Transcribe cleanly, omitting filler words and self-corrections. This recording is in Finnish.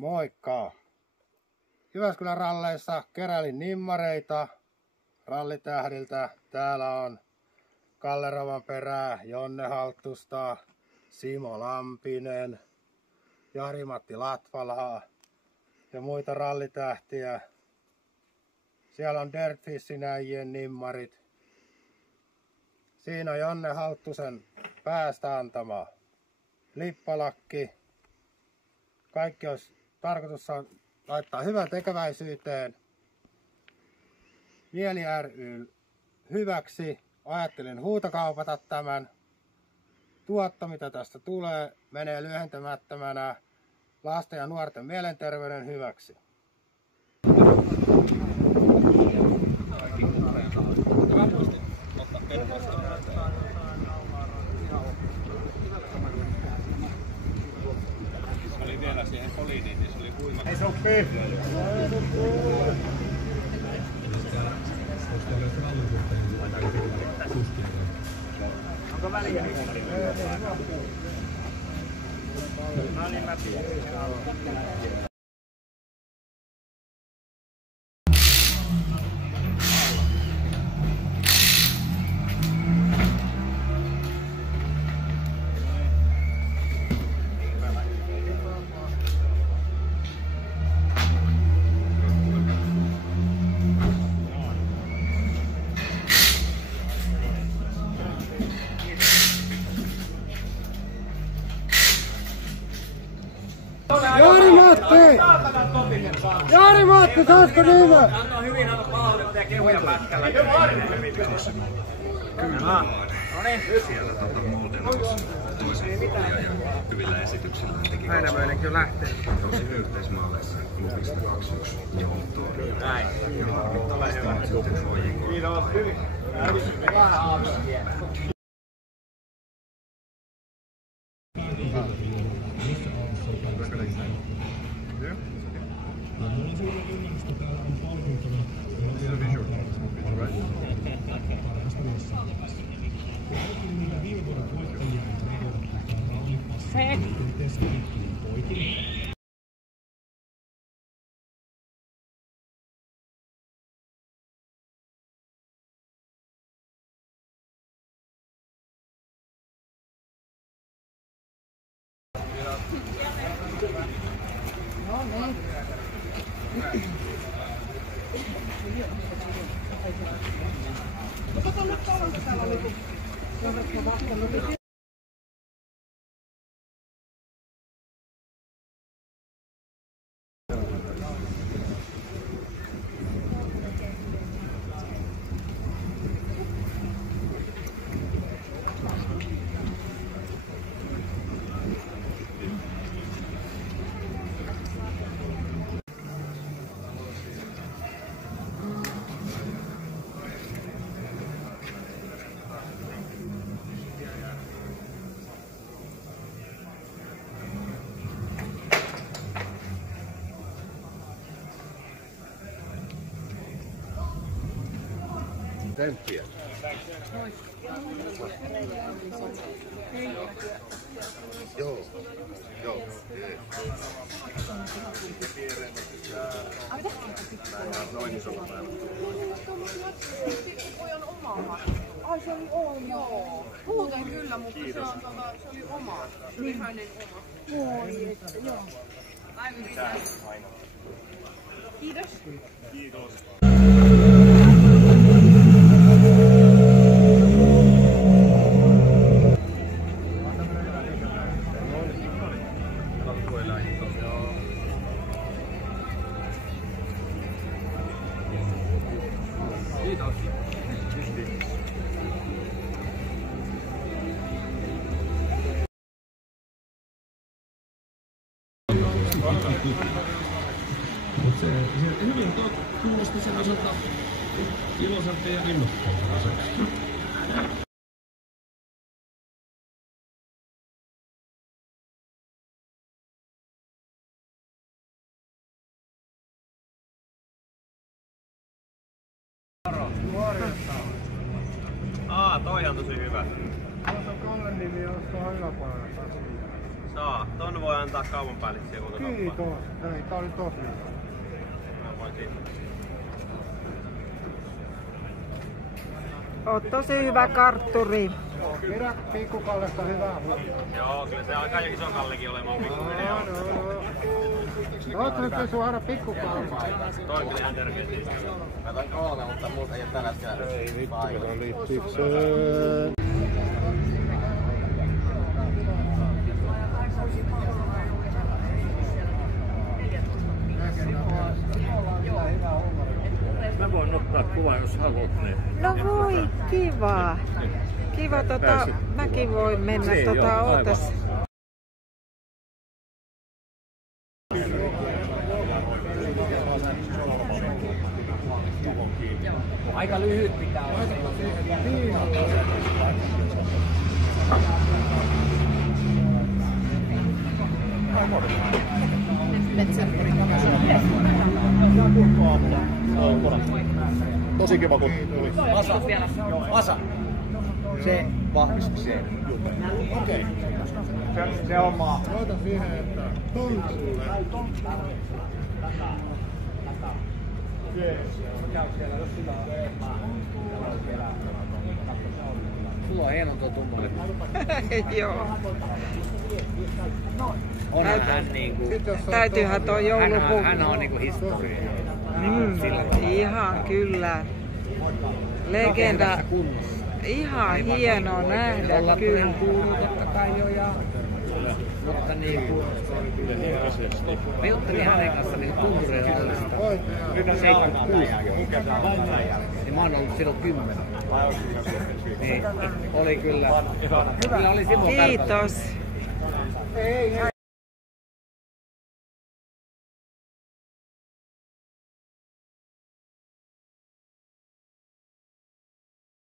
Moikka! Jyväskylän ralleissa keräilin nimmareita Rallitähdiltä. Täällä on Kalle Rovanperä, Jonne Halttusta, Simo Lampinen, Jari-Matti Latvala ja muita rallitähtiä. Siellä on Dirtfishin äijien nimmarit. Siinä on Jonne Halttusen päästä antama lippalakki. Kaikki olisi tarkoitus laittaa hyvän tekeväisyyteen. Mieli ry hyväksi. Ajattelin huutokaupata tämän. Tuotto, mitä tästä tulee, menee lyhentämättömänä lasten ja nuorten mielenterveyden hyväksi. Se oli vielä siihen solidiin, niin se oli huima. Ei sopii! Onko väliä? No niin, mä tiedän. Jari-Matti! Jari-Matti, saatko niitä? Anna hyvin, anna palautetta ja kehuja pätkällä. Kyllä. No niin. Siellä Moldenoissa toisen puolia ja hyvillä esityksillä teki Heinämöinenkin lähtee. tosi yhteismaaleissa Luvista 2-1 johtoon. Näin. Ja harmittomasti sitten Fojin Kiitos. Hyvin. Vähän aamulla. No niin. Kato nyt kauan, kun täällä oli vastannut. Temppiä. Joo. Joo. Noin isolla päällä. Pikkupojan oma. Ai se oli oma. Joo. Muuten kyllä, mutta se oli oma. Se oli hänen oma. Voi, että joo. Aivan mitään. Kiitos. Kiitos. Mutta se hyvin kuulosti sen osalta iloiselta ja innostavaa. Toi on tosi hyvä. Tuossa on Kallen nimi, jossa on yläpuolella. Saa. Ton voi antaa kaupan päälliksiä kun Kiitos. Ei, tää oli tosi. Oot tosi hyvä kartturi. Pidä pikkukallesta hyvää huomioon. Joo, kyllä se alkaa jo ison Kallekin olemaan pikkuhiljaa. Ootko nyt suora pikkukallesta? Toi kyllä ihan törkeästi. Mä toin 3, mutta muuta ei oo tällä hetkellä. Ei vittu, kato liittykseen. Mä voin ottaa kuvan, jos haluat. No voi, kiva. Kiva, mäkin voin mennä ootas. Aika lyhyt pitää olla. Tosi kiva kun tuli. Asa. Se vahvisti sen. Okei. Se on maa. Laita siihen, että tonsulle. Sulla on hieno tuo tummainen. Joo. Onhan hän niinku... Täytyyhän toi joulupuku. Hän on niinku historia. Ihan kyllä. Legenda. Ihan hieno nähdä kyllä. Totta kai jo ja... Mutta niinku... Me juttelin hänen kanssa niinku tuntureista. 76. Ja mä oon ollut silloin 10. Niin, oli kyllä. Kyllä oli silloin Kiitos.